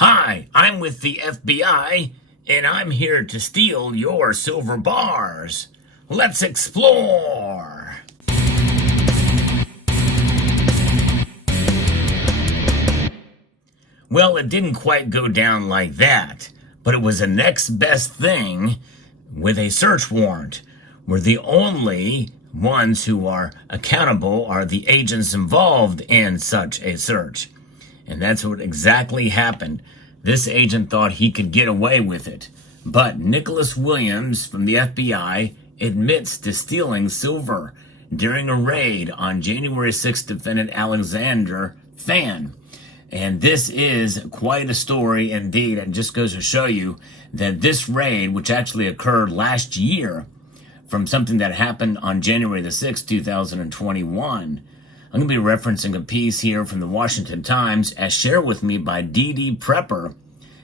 Hi, I'm with the FBI, and I'm here to steal your silver bars. Let's explore! Well, it didn't quite go down like that, but it was the next best thing with a search warrant. We're the only ones who are accountable are the agents involved in such a search. And that's what exactly happened. This agent thought he could get away with it. But Nicholas Williams from the FBI admits to stealing silver during a raid on January 6th defendant Alexander Fan. And this is quite a story indeed. It just goes to show you that this raid, which actually occurred last year from something that happened on January the 6th, 2021, I'm going to be referencing a piece here from the Washington Times as shared with me by D.D. Prepper.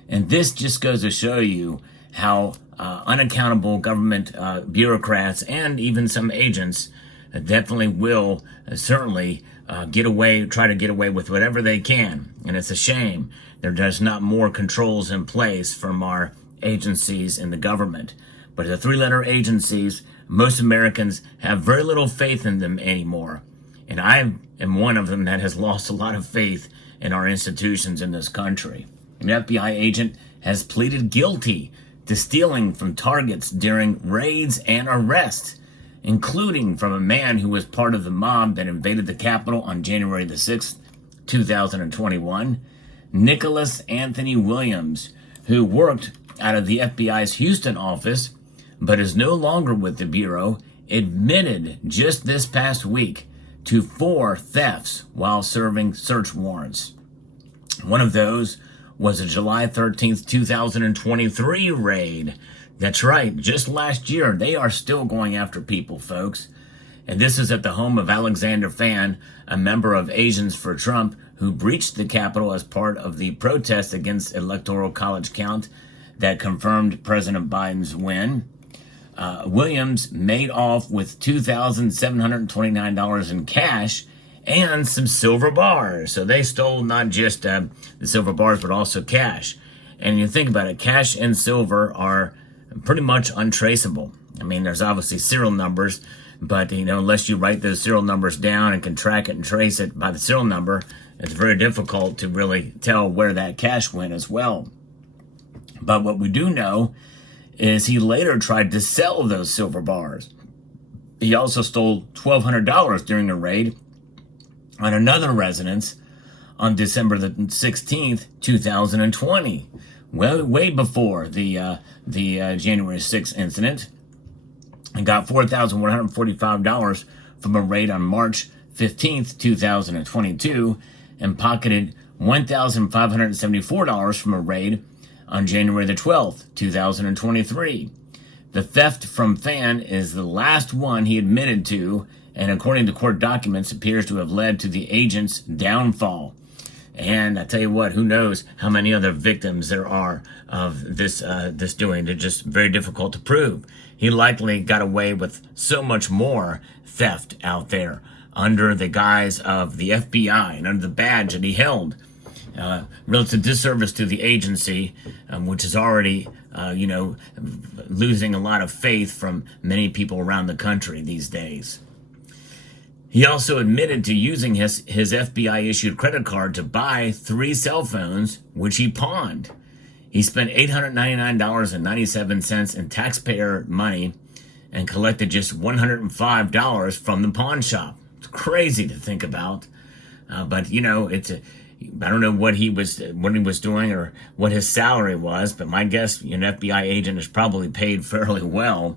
And this just goes to show you how unaccountable government bureaucrats and even some agents definitely will certainly try to get away with whatever they can. And it's a shame there's not more controls in place from our agencies in the government. But the three-letter agencies, most Americans have very little faith in them anymore. And I am one of them that has lost a lot of faith in our institutions in this country. An FBI agent has pleaded guilty to stealing from targets during raids and arrests, including from a man who was part of the mob that invaded the Capitol on January the 6th, 2021, Nicholas Anthony Williams, who worked out of the FBI's Houston office but is no longer with the Bureau, admitted just this past week to 4 thefts while serving search warrants. One of those was a July 13th, 2023 raid. That's right, just last year. They are still going after people, folks. And this is at the home of Alexander Fan, a member of Asians for Trump, who breached the Capitol as part of the protest against Electoral College count that confirmed President Biden's win. Williams made off with $2,729 in cash and some silver bars. So they stole not just the silver bars, but also cash. And you think about it, cash and silver are pretty much untraceable. I mean, there's obviously serial numbers, but unless you write those serial numbers down and can track it and trace it by the serial number, it's very difficult to really tell where that cash went as well. But what we do know is he later tried to sell those silver bars. He also stole $1,200 during a raid on another residence on December the 16th, 2020, way before the January 6th incident, and got $4,145 from a raid on March 15th, 2022, and pocketed $1,574 from a raid on January the 12th, 2023. The theft from Fan is the last one he admitted to, and according to court documents, appears to have led to the agent's downfall. And I tell you what, who knows how many other victims there are of this doing. They're just very difficult to prove. He likely got away with so much more theft out there under the guise of the FBI and under the badge that he held. Relative disservice to the agency, which is already, losing a lot of faith from many people around the country these days. He also admitted to using his FBI-issued credit card to buy 3 cell phones, which he pawned. He spent $899.97 in taxpayer money and collected just $105 from the pawn shop. It's crazy to think about, but I don't know what he was doing or what his salary was, but my guess, an FBI agent is probably paid fairly well.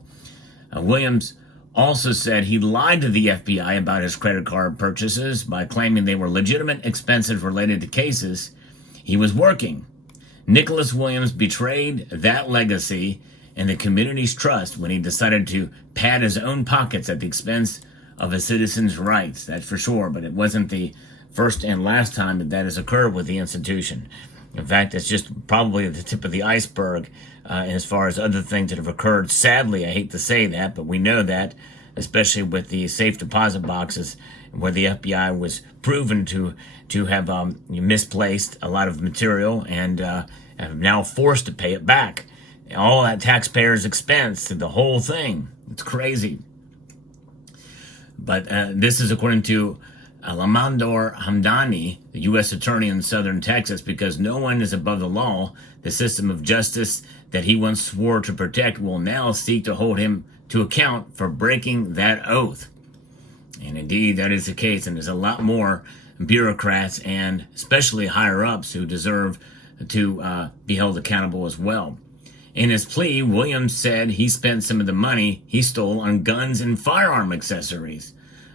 Williams also said he lied to the FBI about his credit card purchases by claiming they were legitimate expenses related to cases he was working. Nicholas Williams betrayed that legacy and the community's trust when he decided to pad his own pockets at the expense of a citizen's rights, that's for sure, but it wasn't the first and last time that has occurred with the institution. In fact, it's just probably the tip of the iceberg as far as other things that have occurred. Sadly, I hate to say that, but we know that especially with the safe deposit boxes where the FBI was proven to have misplaced a lot of material and have now forced to pay it back. All at taxpayers' expense, the whole thing. It's crazy. But this is according to Lamandor Hamdani, the U.S. Attorney in southern Texas, because no one is above the law. The system of justice that he once swore to protect will now seek to hold him to account for breaking that oath. And indeed, that is the case. And there's a lot more bureaucrats and especially higher-ups who deserve to be held accountable as well. In his plea, Williams said he spent some of the money he stole on guns and firearm accessories.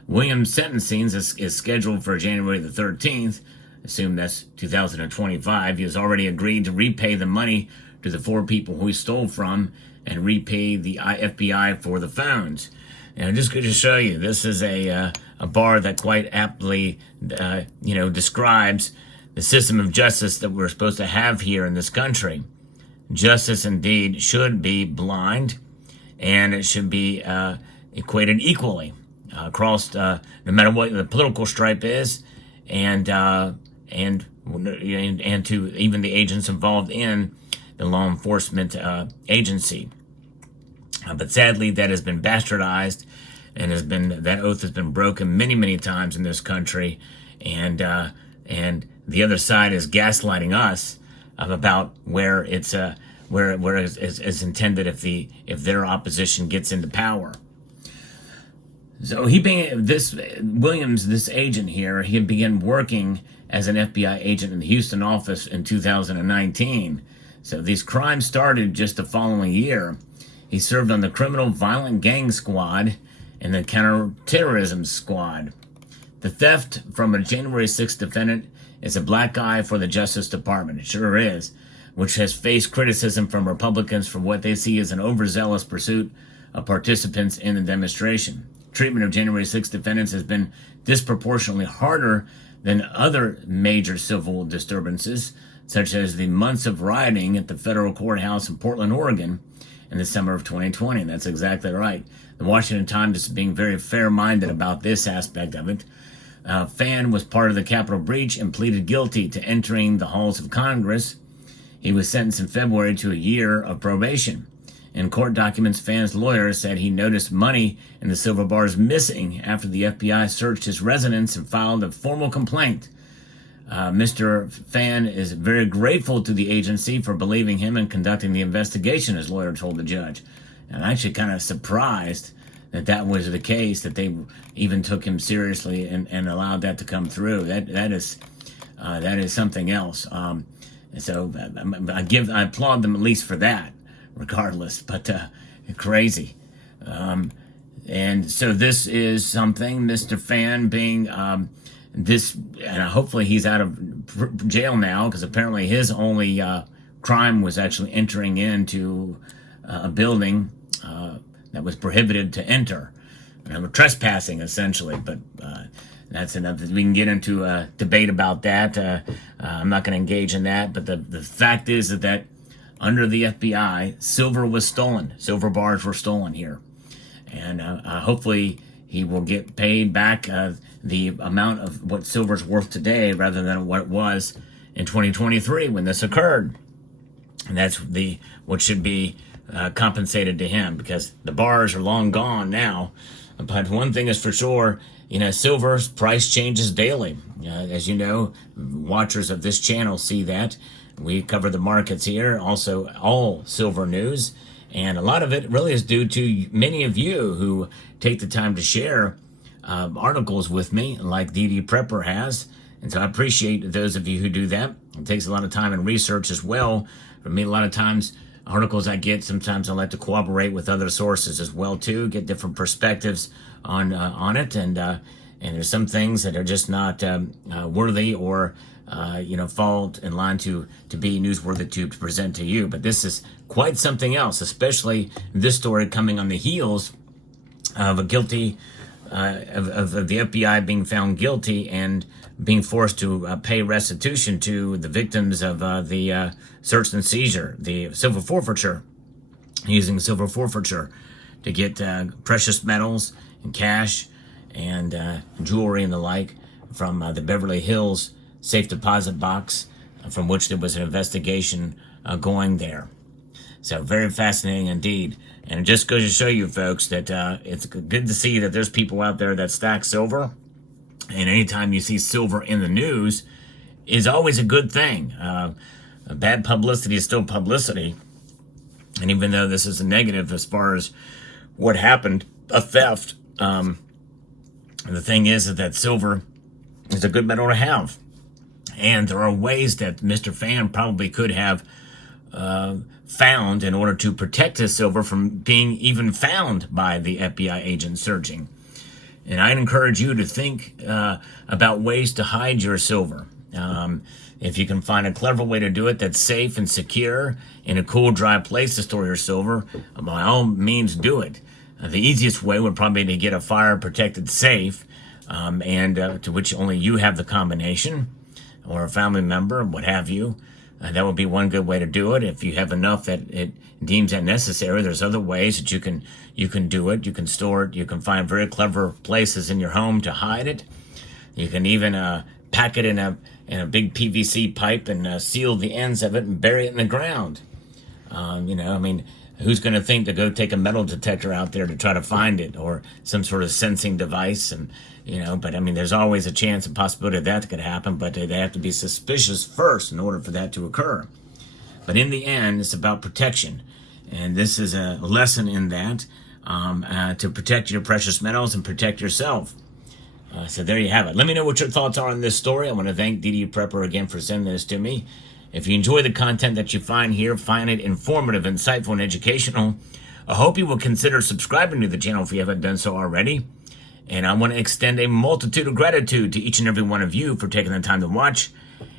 Williams' sentencing is scheduled for January the 13th. Assume that's 2025. He has already agreed to repay the money to the 4 people who he stole from and repay the FBI for the phones. And just to show you, this is a bar that quite aptly, describes the system of justice that we're supposed to have here in this country. Justice indeed should be blind, and it should be equated equally across, no matter what the political stripe is, and to even the agents involved in the law enforcement agency. But sadly, that has been bastardized, and that oath has been broken many, many times in this country, and the other side is gaslighting us about where it's intended if their opposition gets into power. So Williams, this agent here, he began working as an FBI agent in the Houston office in 2019. So these crimes started just the following year. He served on the Criminal Violent Gang Squad and the Counterterrorism Squad. The theft from a January 6th defendant is a black eye for the Justice Department. It sure is, which has faced criticism from Republicans for what they see as an overzealous pursuit of participants in the demonstration. Treatment of January 6th defendants has been disproportionately harder than other major civil disturbances, such as the months of rioting at the federal courthouse in Portland, Oregon, in the summer of 2020. That's exactly right. The Washington Times is being very fair-minded about this aspect of it. Fan was part of the Capitol breach and pleaded guilty to entering the halls of Congress. He was sentenced in February to a year of probation. In court documents, Fan's lawyer said he noticed money in the silver bars missing after the FBI searched his residence and filed a formal complaint. Mr. Fan is very grateful to the agency for believing him and conducting the investigation, his lawyer told the judge. And I'm actually kind of surprised that was the case, that they even took him seriously and allowed that to come through. That is something else. So I applaud them at least for that, regardless. But crazy. And so this is something, Mr. Fan being and hopefully he's out of jail now, because apparently his only crime was actually entering into a building that was prohibited to enter. Trespassing, essentially, but that's enough. We can get into a debate about that. I'm not going to engage in that, but the fact is that under the FBI, silver was stolen. Silver bars were stolen here. And hopefully he will get paid back the amount of what silver's worth today rather than what it was in 2023 when this occurred. And that's what should be compensated to him, because the bars are long gone now. But one thing is for sure, silver's price changes daily. As you know, watchers of this channel see that. We cover the markets here, also all silver news. And a lot of it really is due to many of you who take the time to share articles with me, like DD Prepper has. And so I appreciate those of you who do that. It takes a lot of time and research as well. For me, a lot of times, articles I get, sometimes I like to cooperate with other sources as well, too, get different perspectives on it. And there's some things that are just not worthy or fall in line to be newsworthy to present to you. But this is quite something else, especially this story coming on the heels of a guilty, of the FBI being found guilty and being forced to pay restitution to the victims of the search and seizure, the silver forfeiture, using silver forfeiture to get precious metals and cash and jewelry and the like from the Beverly Hills safe deposit box, from which there was an investigation going there. So very fascinating indeed. And it just goes to show you, folks, that it's good to see that there's people out there that stack silver. And anytime you see silver in the news is always a good thing. Bad publicity is still publicity. And even though this is a negative as far as what happened, a theft, the thing is that silver is a good metal to have. And there are ways that Mr. Fan probably could have found in order to protect his silver from being even found by the FBI agent searching. And I'd encourage you to think about ways to hide your silver. If you can find a clever way to do it that's safe and secure in a cool, dry place to store your silver, by all means do it. The easiest way would probably be to get a fire-protected safe, and to which only you have the combination, or a family member, what have you. That would be one good way to do it. If you have enough that it deems that necessary, there's other ways that you can do it. You can store it. You can find very clever places in your home to hide it. You can even pack it in a big PVC pipe and seal the ends of it and bury it in the ground. Who's going to think to go take a metal detector out there to try to find it, or some sort of sensing device? And but there's always a chance and possibility that could happen, but they have to be suspicious first in order for that to occur. But in the end, it's about protection, and this is a lesson in that, to protect your precious metals and protect yourself. So there you have it. Let me know what your thoughts are on this story. I want to thank DD Prepper again for sending this to me. If you enjoy the content that you find here, find it informative, insightful, and educational, I hope you will consider subscribing to the channel if you haven't done so already. And I want to extend a multitude of gratitude to each and every one of you for taking the time to watch.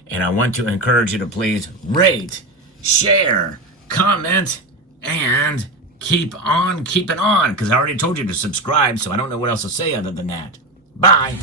And I want to encourage you to please rate, share, comment, and keep on keeping on. Because I already told you to subscribe, so I don't know what else to say other than that. Bye.